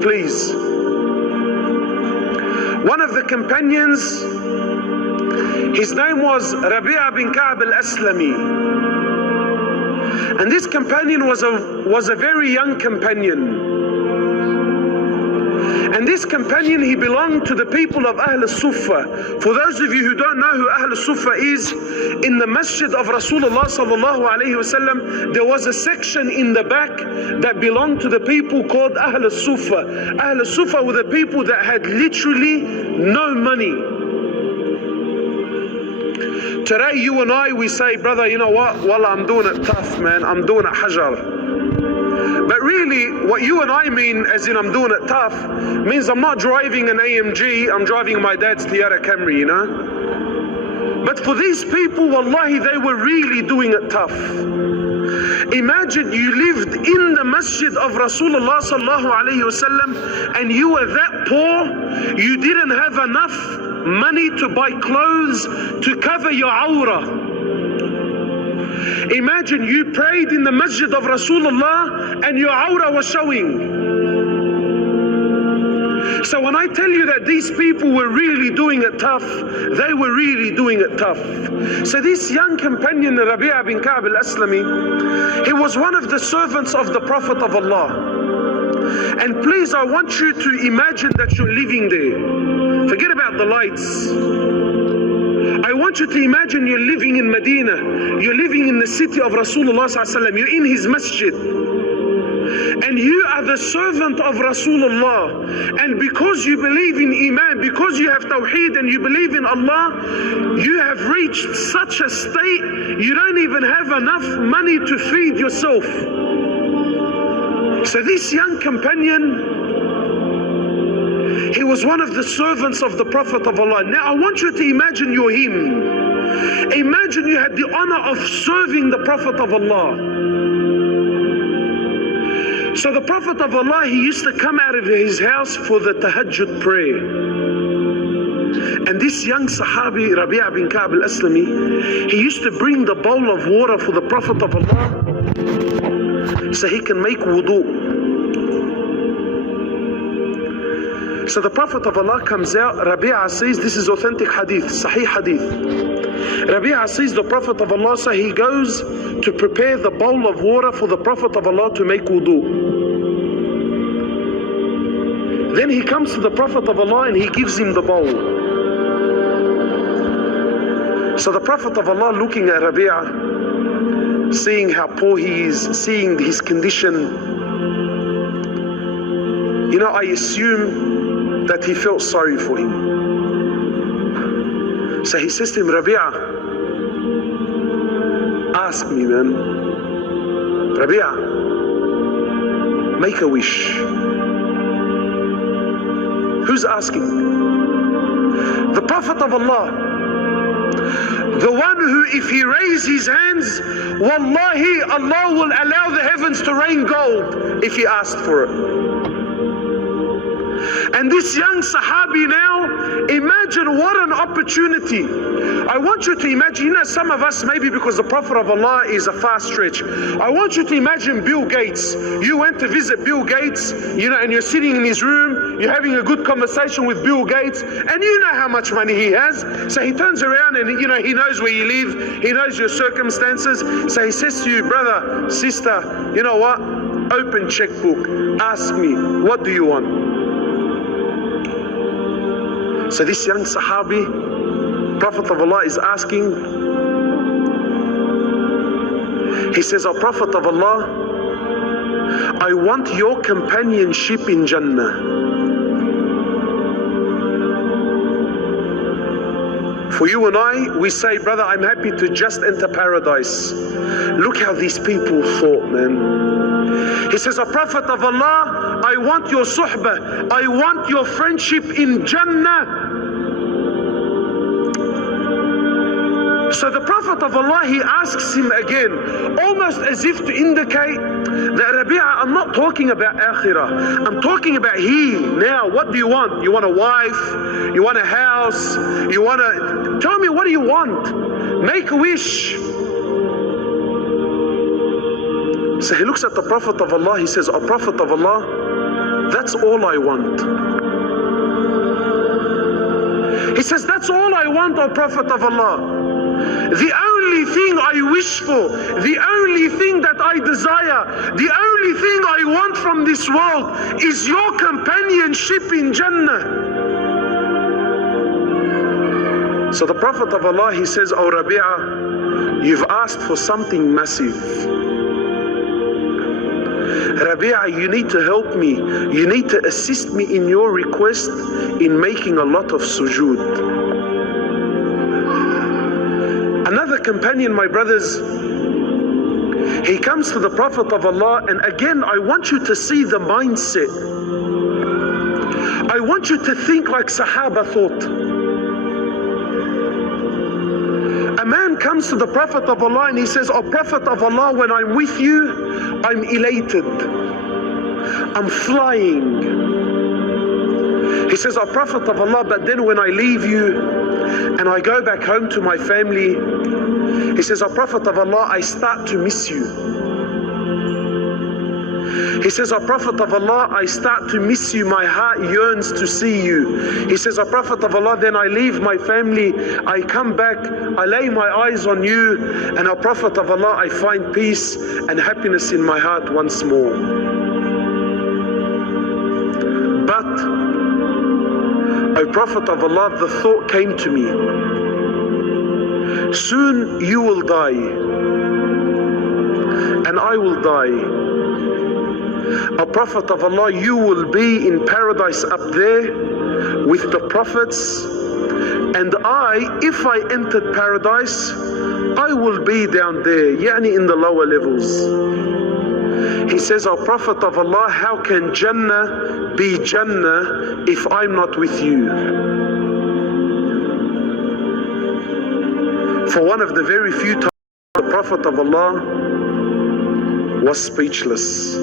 please. One of the companions, his name was Rabi'a bin Ka'b al-Aslami, and this companion was a very young companion. And this companion, he belonged to the people of Ahl al-Sufa. For those of you who don't know who Ahl al-Sufa is, in the masjid of Rasulullah sallallahu alayhi wasallam, there was a section in the back that belonged to the people called Ahl al-Sufa. Ahl al-Sufa were the people that had literally no money. Today you and I, we say, brother, you know what, wallah, I'm doing it tough, man, I'm doing it hajar. But really, what you and I mean, as in I'm doing it tough, means I'm not driving an AMG, I'm driving my dad's Toyota Camry, you know? But for these people, wallahi, they were really doing it tough. Imagine you lived in the masjid of Rasulullah sallallahu alayhi wasallam and you were that poor, you didn't have enough money to buy clothes to cover your awrah. Imagine you prayed in the masjid of Rasulullah and your awrah was showing. So when I tell you that these people were really doing it tough, they were really doing it tough. So this young companion, Rabi'a bin Ka'b al-Aslami, he was one of the servants of the Prophet of Allah. And please, I want you to imagine that you're living there. Forget about the lights. I want you to imagine you're living in Medina, you're living in the city of Rasulullah sallallahu alaihi wasallam, you're in his masjid, and you are the servant of Rasulullah, and because you believe in Iman, because you have Tawheed and you believe in Allah, you have reached such a state, you don't even have enough money to feed yourself. So this young companion, he was one of the servants of the Prophet of Allah. Now I want you to imagine you're him. Imagine you had the honor of serving the Prophet of Allah. So the Prophet of Allah, he used to come out of his house for the tahajjud prayer. And this young Sahabi, Rabi'a bin Ka'b al-Aslami, he used to bring the bowl of water for the Prophet of Allah so he can make wudu. So the Prophet of Allah comes out, Rabi'a says, this is authentic hadith, sahih hadith. Rabi'a sees the Prophet of Allah, so he goes to prepare the bowl of water for the Prophet of Allah to make wudu. Then he comes to the Prophet of Allah and he gives him the bowl. So the Prophet of Allah, looking at Rabi'a, seeing how poor he is, seeing his condition, you know, I assume that he felt sorry for him. So he says to him, Rabi'a, ask me, man. Rabi'a, make a wish. Who's asking? The Prophet of Allah. The one who, if he raises his hands, wallahi, Allah will allow the heavens to rain gold if he asked for it. And this young Sahabi now, imagine what an opportunity. I want you to imagine, you know, some of us, maybe because the Prophet of Allah is a far stretch, I want you to imagine Bill Gates. You went to visit Bill Gates, you know, and you're sitting in his room, you're having a good conversation with Bill Gates, and you know how much money he has. So he turns around and, you know, he knows where you live, he knows your circumstances. So he says to you, brother, sister, you know what? Open checkbook, ask me, what do you want? So this young Sahabi, Prophet of Allah is asking, he says, "O Prophet of Allah, I want your companionship in Jannah." For you and I, we say, brother, I'm happy to just enter paradise. Look how these people thought, man. He says, "O Prophet of Allah, I want your suhbah, I want your friendship in Jannah." So the Prophet of Allah, he asks him again, almost as if to indicate that, Rabi'a, I'm not talking about akhirah, I'm talking about here, now. What do you want? You want a wife? You want a house? You want a... Tell me, what do you want? Make a wish. So he looks at the Prophet of Allah, he says, "O Prophet of Allah, that's all I want. He says, that's all I want, O Prophet of Allah. The only thing I wish for, the only thing that I desire, the only thing I want from this world is your companionship in Jannah. So the Prophet of Allah, he says, O Rabi'a, you've asked for something massive. Rabi'a, you need to help me. You need to assist me in your request in making a lot of sujood. Another companion, my brothers, he comes to the Prophet of Allah, and again, I want you to see the mindset. I want you to think like Sahaba thought. A man comes to the Prophet of Allah and he says, "Oh Prophet of Allah, when I'm with you, I'm elated. I'm flying." He says, "Oh Prophet of Allah, but then when I leave you and I go back home to my family," he says, "Oh Prophet of Allah, I start to miss you." He says, "O Prophet of Allah, I start to miss you. My heart yearns to see you." He says, "O Prophet of Allah, then I leave my family, I come back, I lay my eyes on you, and O Prophet of Allah, I find peace and happiness in my heart once more. But, O Prophet of Allah, the thought came to me, soon you will die, and I will die. O Prophet of Allah, you will be in paradise up there with the prophets, and I, if I entered paradise, I will be down there, yani in the lower levels." He says, "O Prophet of Allah, how can Jannah be Jannah if I'm not with you?" For one of the very few times the Prophet of Allah was speechless.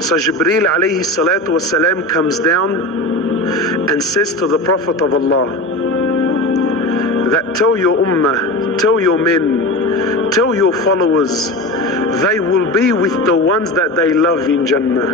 So Jibreel alayhi salatu wasalam comes down and says to the Prophet of Allah that tell your ummah, tell your men, tell your followers, they will be with the ones that they love in Jannah.